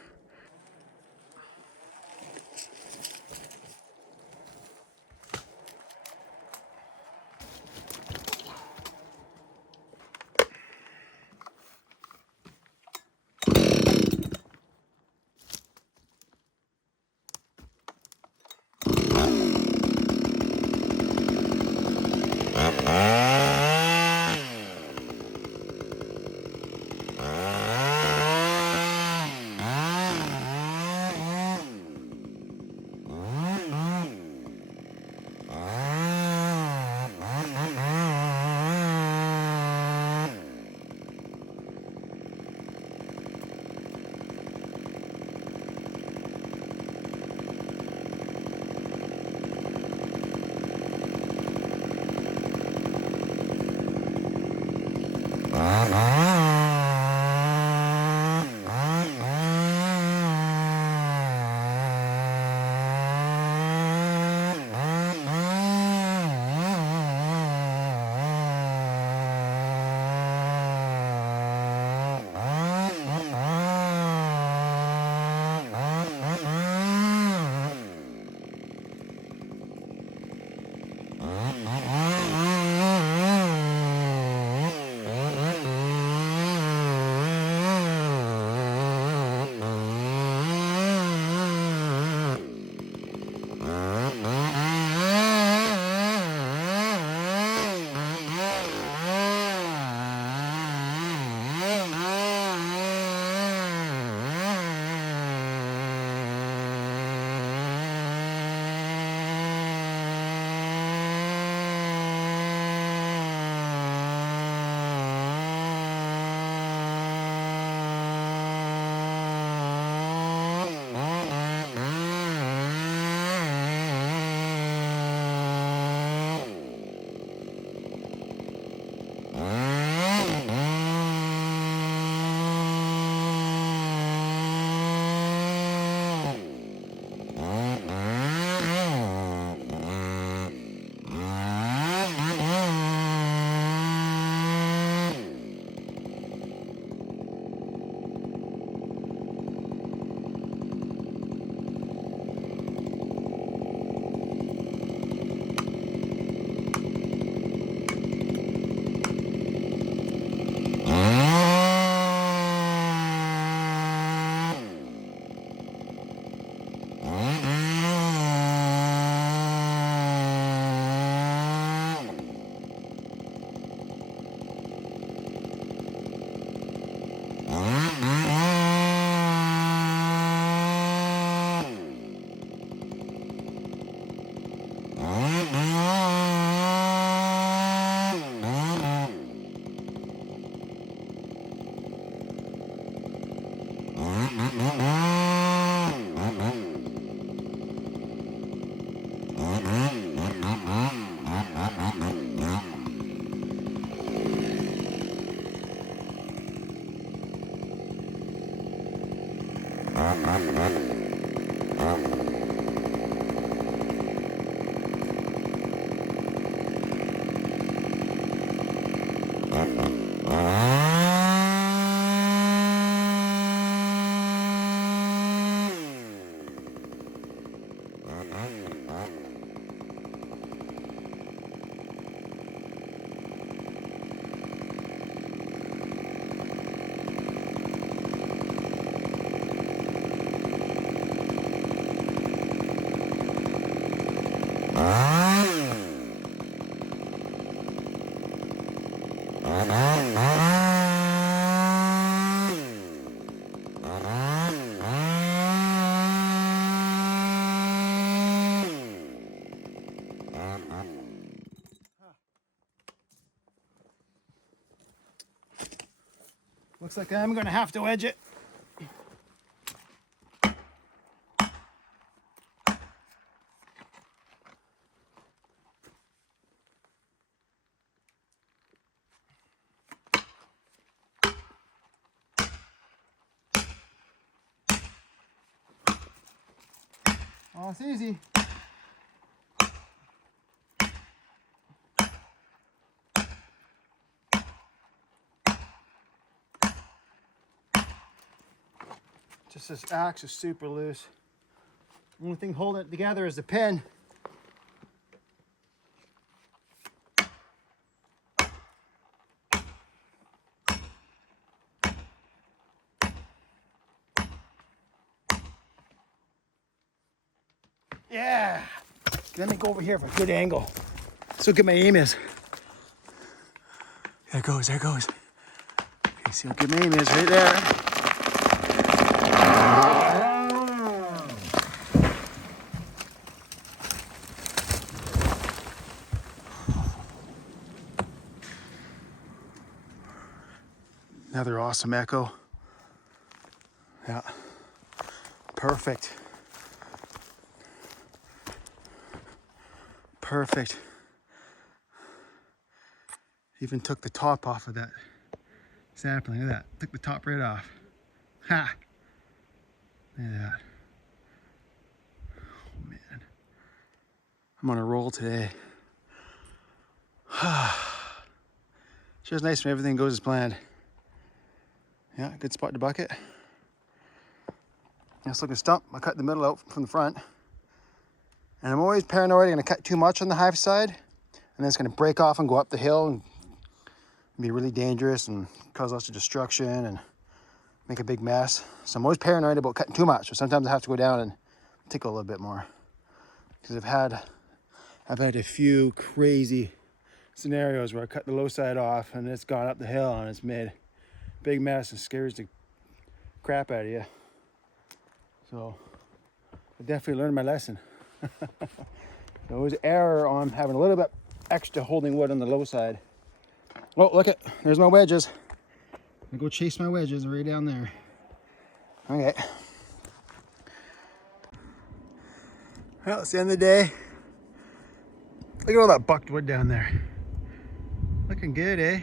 Looks like I'm gonna have to wedge it. Oh, it's easy. Just this axe is super loose. The only thing holding it together is the pin. Yeah. Let me go over here for a good angle. So good my aim is. There it goes, there it goes. You see how good my aim is right there. Another awesome echo. Yeah. Perfect. Perfect. Even took the top off of that sapling. Look at that. Took the top right off. Ha! Look at that. Oh man. I'm on a roll today. Sure is nice when everything goes as planned. Yeah, good spot to bucket. Nice looking stump. I cut the middle out from the front. And I'm always paranoid I'm gonna cut too much on the high side and then it's gonna break off and go up the hill and be really dangerous and cause lots of destruction and make a big mess. So I'm always paranoid about cutting too much. So sometimes I have to go down and tickle a little bit more. Because I've had a few crazy scenarios where I cut the low side off and it's gone up the hill and it's made a big mess and scares the crap out of you. So I definitely learned my lesson. There was error on having a little bit extra holding wood on the low side. Oh, look there's my wedges. I'm gonna go chase my wedges right down there. Okay. Well, it's the end of the day. Look at all that bucked wood down there. Looking good, eh?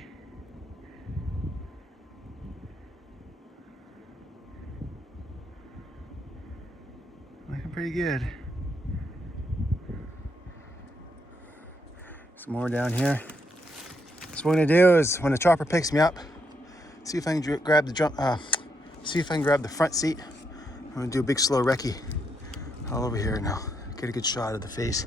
Looking pretty good. Some more down here. So what I'm gonna do is when the chopper picks me up, see if I can grab the front seat. I'm gonna do a big slow recce all over here now. Get a good shot of the face.